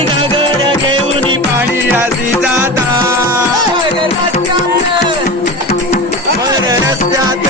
घेऊन गागर घेऊन पाणी जाता. रस्त्यात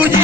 kuji